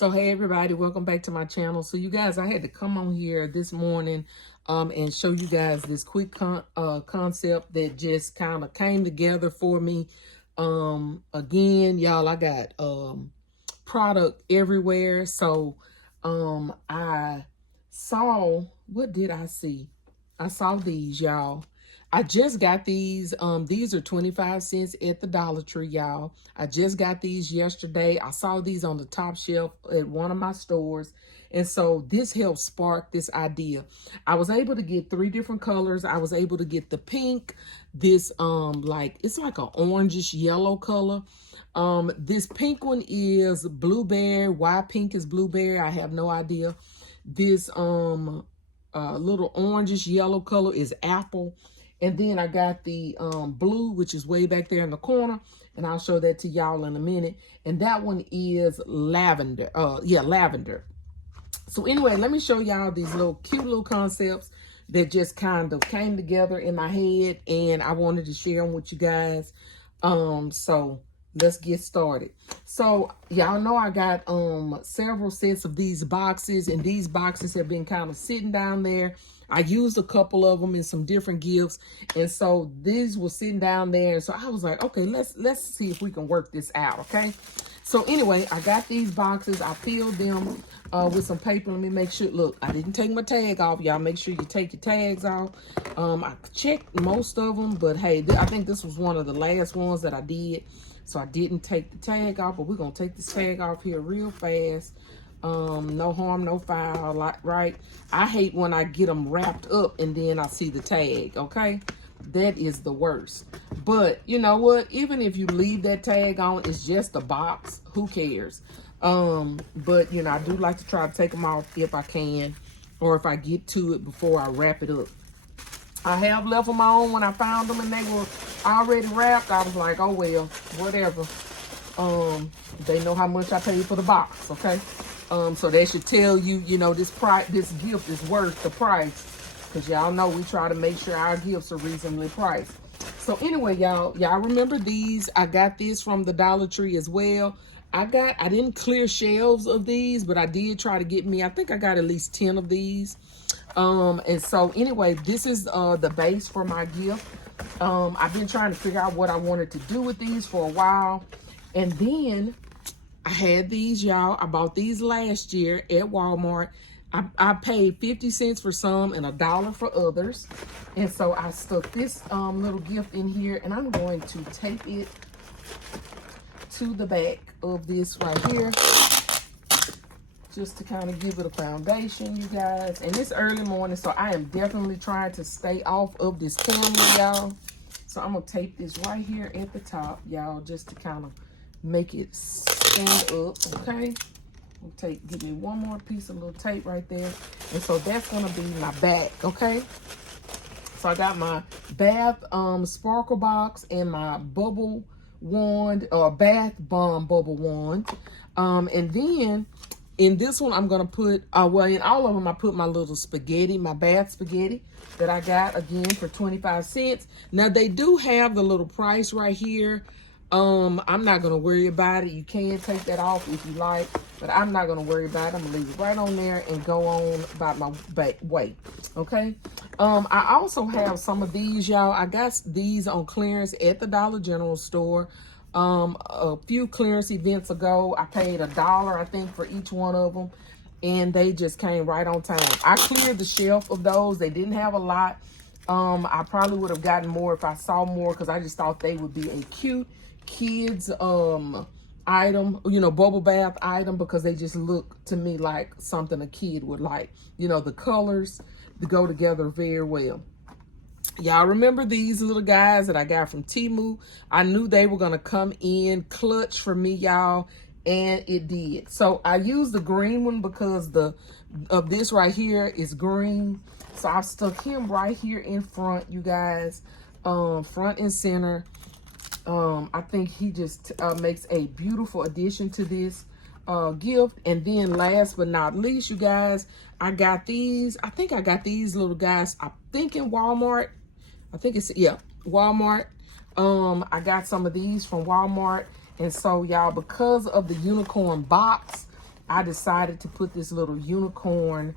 So hey everybody, welcome back to my channel. So you guys, I had to come on here this morning and show you guys this quick concept that just kind of came together for me. Again, y'all, I got product everywhere. So I saw, what did I see? I saw these, y'all. I just got these. These are 25 cents at the Dollar Tree, y'all. I just got these yesterday. I saw these on the top shelf at one of my stores. And so this helped spark this idea. I was able to get 3 different colors. I was able to get the pink, this it's like an orangish yellow color. This pink one is blueberry. Why pink is blueberry, I have no idea. This little orangish yellow color is apple. And then I got the blue, which is way back there in the corner. And I'll show that to y'all in a minute. And that one is lavender. Lavender. So anyway, let me show y'all these cute little concepts that just kind of came together in my head. And I wanted to share them with you guys. So let's get started. So y'all know I got several sets of these boxes. And these boxes have been kind of sitting down there. I used a couple of them in some different gifts. And so these were sitting down there. So I was like, okay, let's see if we can work this out, okay? So anyway, I got these boxes. I filled them with some paper. Let me make sure. Look, I didn't take my tag off. Y'all make sure you take your tags off. I checked most of them, but hey, I think this was one of the last ones that I did. So I didn't take the tag off, but we're going to take this tag off here real fast. No harm, no foul, right? I hate when I get them wrapped up and then I see the tag, okay? That is the worst. But you know what? Even if you leave that tag on, it's just a box. Who cares? But you know, I do like to try to take them off if I can, or if I get to it before I wrap it up. I have left them on when I found them and they were already wrapped. I was like, oh well, whatever. They know how much I paid for the box, okay? So they should tell you, you know, this gift is worth the price. Because y'all know we try to make sure our gifts are reasonably priced. So anyway, y'all remember these? I got this from the Dollar Tree as well. I didn't clear shelves of these, but I did try to get me, I think I got at least 10 of these. And so anyway, this is the base for my gift. I've been trying to figure out what I wanted to do with these for a while. And then I had these, y'all. I bought these last year at Walmart. I paid 50 cents for some and $1 for others. And so I stuck this little gift in here, and I'm going to tape it to the back of this right here, just to kind of give it a foundation, you guys. And it's early morning, so I am definitely trying to stay off of this camera, y'all. So I'm going to tape this right here at the top, y'all, just to kind of make it stand up, okay? Give me one more piece of little tape right there. And so that's going to be my back, okay? So I got my bath sparkle box and my bubble wand, or bath bomb bubble wand. And then in this one, I'm going to put, well, in all of them, I put my little spaghetti, my bath spaghetti that I got, again, for 25 cents. Now, they do have the little price right here. I'm not going to worry about it. You can take that off if you like, but I'm not going to worry about it. I'm going to leave it right on there and go on about my way. Okay. I also have some of these, y'all. I got these on clearance at the Dollar General store. A few clearance events ago, I paid $1, I think, for each one of them, and they just came right on time. I cleared the shelf of those. They didn't have a lot. I probably would have gotten more if I saw more, because I just thought they would be a cute kids item, you know, bubble bath item, because they just look to me like something a kid would like. You know, the colors go together very well. Y'all remember these little guys that I got from Temu? I knew they were going to come in clutch for me, y'all, and it did. So I used the green one because of this right here is green. So I stuck him right here in front, you guys, front and center. I think he just makes a beautiful addition to this gift. And then last but not least, you guys, I got these. I think I got these little guys, I think in Walmart. I think it's, yeah, Walmart. I got some of these from Walmart. And so, y'all, because of the unicorn box, I decided to put this little unicorn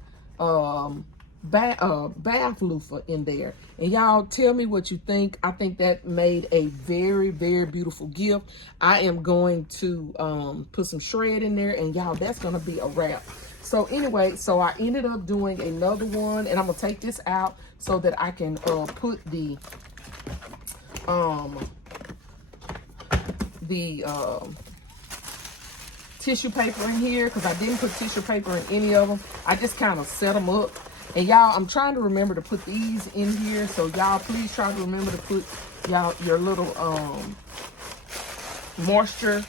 bath loofah in there. And y'all tell me what you think. I think that made a very, very beautiful gift. I am going to put some shred in there, and y'all, that's gonna be a wrap. So anyway, so I ended up doing another one, and I'm gonna take this out so that I can put the tissue paper in here, because I didn't put tissue paper in any of them. I just kind of set them up. And y'all, I'm trying to remember to put these in here. So y'all, please try to remember to put y'all your little moisture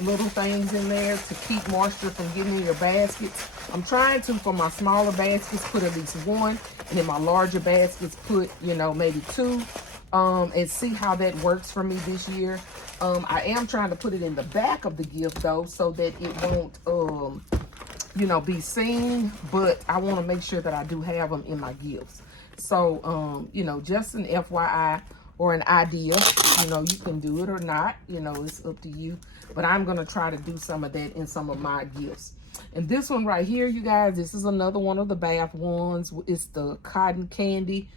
little things in there to keep moisture from getting in your baskets. I'm trying to, for my smaller baskets, put at least one, and in my larger baskets put, you know, maybe two, and see how that works for me this year. I am trying to put it in the back of the gift though, so that it won't you know, be seen, but I want to make sure that I do have them in my gifts. So you know, just an FYI or an idea. You know, you can do it or not, you know, it's up to you, but I'm going to try to do some of that in some of my gifts. And this one right here, you guys, this is another one of the bath ones. It's the cotton candy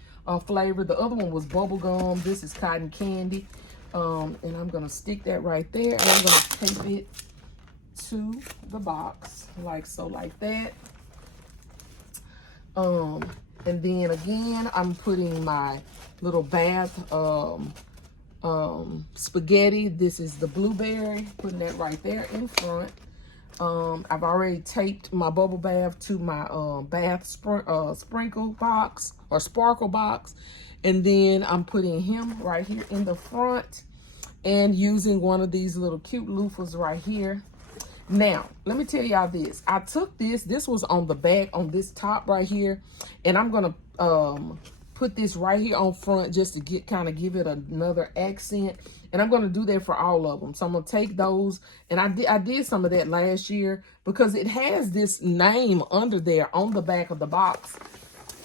flavor. The other one was bubble gum. This is cotton candy. And I'm going to stick that right there, and I'm going to tape it to the box like so, like that. And then again, I'm putting my little bath spaghetti. This is the blueberry, putting that right there in front. I've already taped my bubble bath to my bath sprinkle box or sparkle box, and then I'm putting him right here in the front and using one of these little cute loofahs right here. Now, let me tell y'all this. I took this was on the back, on this top right here, and I'm gonna put this right here on front just to kind of give it another accent. And I'm gonna do that for all of them. So I'm gonna take those, and I did some of that last year because it has this name under there on the back of the box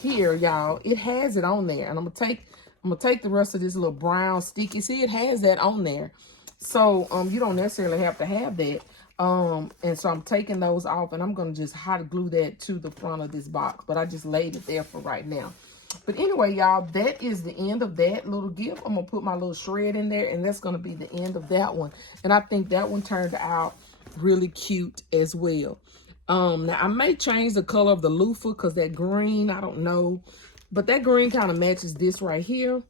here, y'all. It has it on there, and I'm gonna take the rest of this little brown sticky. See, it has that on there, so you don't necessarily have to have that. And so I'm taking those off, and I'm going to just hot glue that to the front of this box, but I just laid it there for right now. But anyway, y'all, that is the end of that little gift. I'm going to put my little shred in there, and that's going to be the end of that one. And I think that one turned out really cute as well. Now I may change the color of the loofah because that green, I don't know, but that green kind of matches this right here.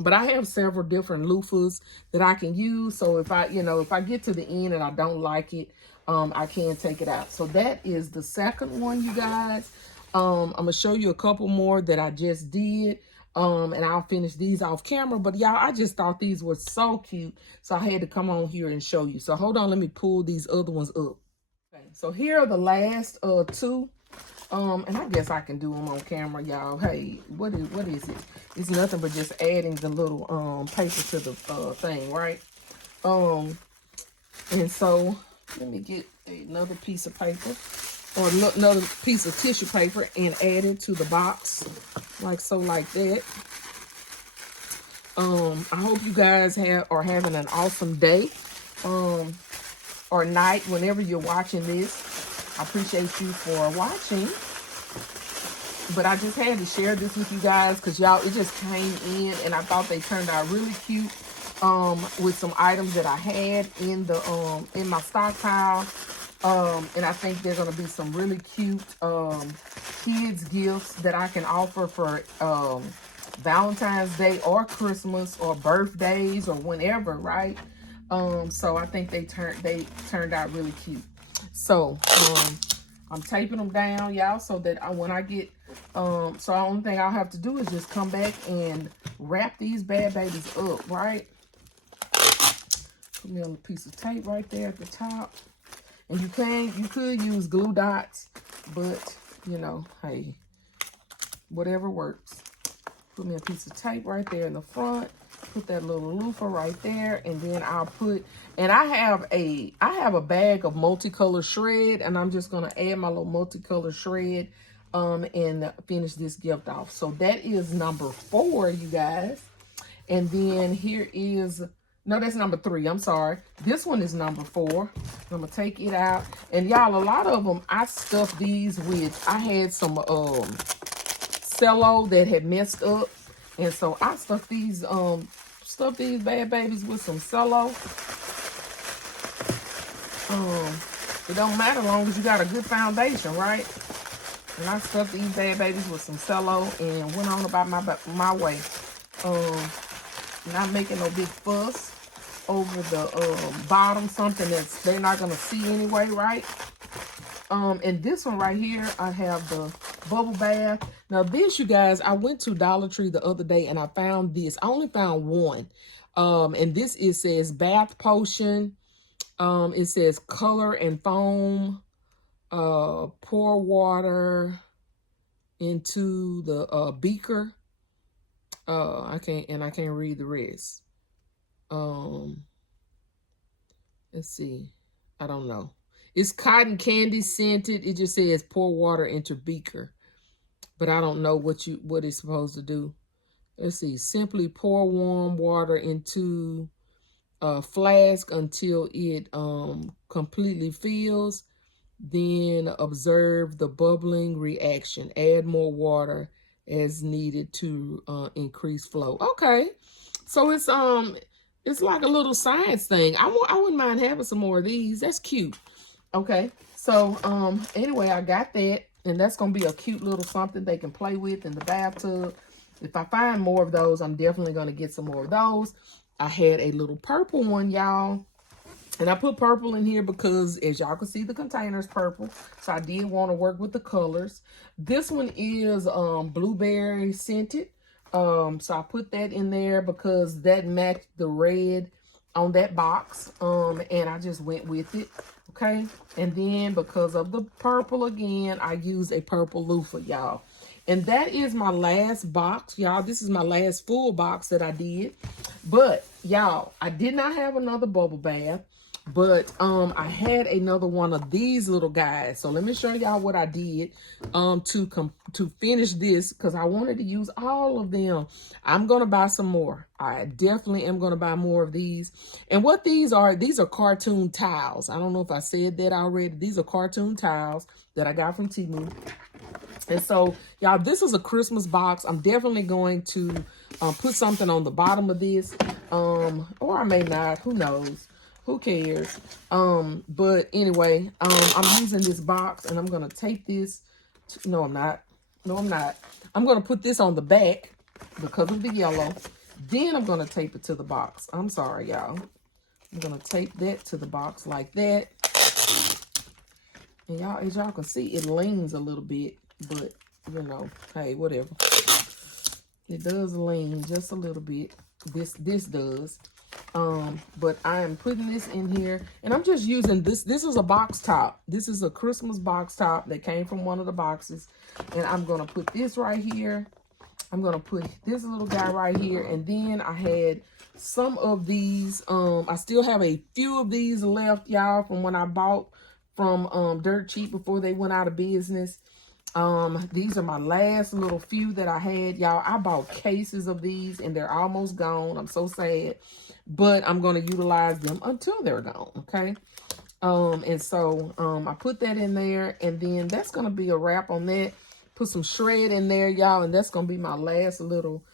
But I have several different loofahs that I can use. So if I get to the end and I don't like it, I can take it out. So that is the second one, you guys. I'm going to show you a couple more that I just did. And I'll finish these off camera. But y'all, I just thought these were so cute, so I had to come on here and show you. So hold on, let me pull these other ones up. Okay, so here are the last two. And I guess I can do them on camera, y'all. Hey, what is it? It's nothing but just adding the little paper to the thing, right? And so let me get another piece of paper or another piece of tissue paper and add it to the box, like so, like that. I hope you guys are having an awesome day or night whenever you're watching this. I appreciate you for watching. But I just had to share this with you guys because y'all, it just came in and I thought they turned out really cute with some items that I had in the in my stockpile. And I think they're gonna be some really cute kids gifts that I can offer for Valentine's Day or Christmas or birthdays or whenever, right? So I think they turned out really cute. So I'm taping them down, y'all, so that when I get, so the only thing I'll have to do is just come back and wrap these bad babies up, right? Put me on a piece of tape right there at the top. And you could use glue dots, but, you know, hey, whatever works. Put me a piece of tape right there in the front. Put that little loofah right there, and then I'll put, and I have a bag of multicolored shred, and I'm just gonna add my little multicolored shred and finish this gift off. So that is number 4, you guys. And then here is No, that's number 3. I'm sorry. This one is number 4. I'm gonna take it out. And y'all, a lot of them I stuffed these with. I had some cello that had messed up, and so I stuffed these bad babies with some cello. It don't matter as long as you got a good foundation, right? And I stuffed these bad babies with some cello and went on about my way. Not making no big fuss over the bottom, something that's they're not gonna see anyway, right? And this one right here, I have the bubble bath. Now this, you guys, I went to Dollar Tree the other day and I found this. I only found one. And this, it says bath potion. It says color and foam. Pour water into the beaker. I can't read the rest. Let's see. I don't know. It's cotton candy scented. It just says pour water into beaker. But I don't know what it's supposed to do. Let's see. Simply pour warm water into a flask until it completely fills. Then observe the bubbling reaction. Add more water as needed to increase flow. Okay. So it's like a little science thing. I wouldn't mind having some more of these. That's cute. Okay. So anyway, I got that, and that's gonna be a cute little something they can play with in the bathtub. If I find more of those, I'm definitely gonna get some more of those. I had a little purple one, y'all. And I put purple in here because, as y'all can see, the container is purple. So I did want to work with the colors. This one is blueberry scented. So I put that in there because that matched the red on that box. And I just went with it. Okay. And then because of the purple again, I used a purple loofah, y'all. And that is my last box, y'all. This is my last full box that I did. But, y'all, I did not have another bubble bath. But I had another one of these little guys. So let me show y'all what I did to finish this, because I wanted to use all of them. I'm going to buy some more. I definitely am going to buy more of these. And what these are cartoon tiles. I don't know if I said that already. These are cartoon tiles that I got from Temu. And so, y'all, this is a Christmas box. I'm definitely going to put something on the bottom of this. Or I may not. Who knows? Who cares? But anyway, I'm using this box, and I'm going to tape this. No, I'm not. No, I'm not. I'm going to put this on the back because of the yellow. Then I'm going to tape it to the box. I'm sorry, y'all. I'm going to tape that to the box like that. And y'all, as y'all can see, it leans a little bit. But, you know, hey, whatever. It does lean just a little bit. This does. But I am putting this in here, and I'm just using this. This is a box top. This is a Christmas box top that came from one of the boxes. And I'm going to put this right here. I'm going to put this little guy right here. And then I had some of these. I still have a few of these left, y'all, from when I bought from Dirt Cheap before they went out of business. These are my last little few that I had, y'all. I bought cases of these and they're almost gone. I'm so sad, but I'm going to utilize them until they're gone. Okay. And so, I put that in there, and then that's going to be a wrap on that. Put some shred in there, y'all. And that's going to be my last little,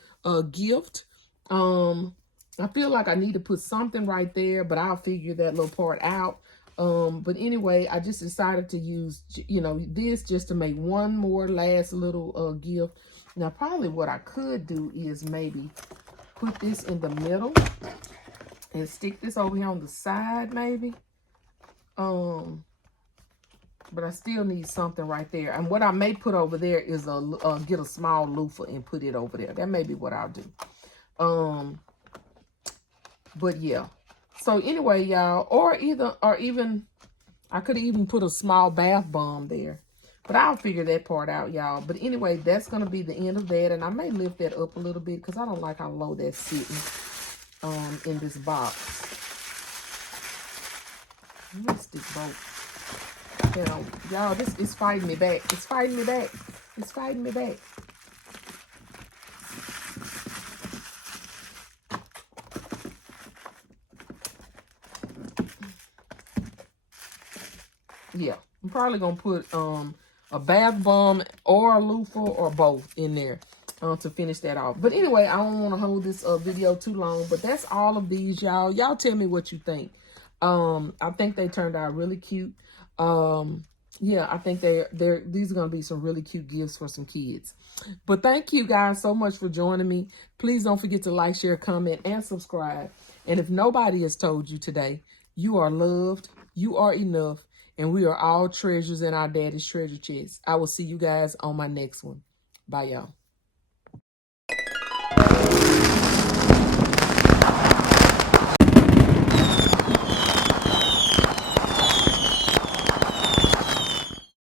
gift. I feel like I need to put something right there, but I'll figure that little part out. But anyway, I just decided to use, you know, this just to make one more last little gift. Now, probably what I could do is maybe put this in the middle and stick this over here on the side, maybe. But I still need something right there. And what I may put over there is get a small loofah and put it over there. That may be what I'll do. But yeah. So anyway, y'all, or even I could even put a small bath bomb there. But I'll figure that part out, y'all. But anyway, that's going to be the end of that. And I may lift that up a little bit because I don't like how low that's sitting in this box. Let me stick both. You know, y'all, this is fighting me back. It's fighting me back. It's fighting me back. Yeah, I'm probably gonna put a bath bomb or a loofah or both in there to finish that off. But anyway, I don't want to hold this video too long, but that's all of these, y'all. Y'all tell me what you think. I think they turned out really cute. Yeah, I think these are gonna be some really cute gifts for some kids. But thank you guys so much for joining me. Please don't forget to like, share, comment, and subscribe. And if nobody has told you today, you are loved, you are enough, and we are all treasures in our daddy's treasure chest. I will see you guys on my next one. Bye, y'all.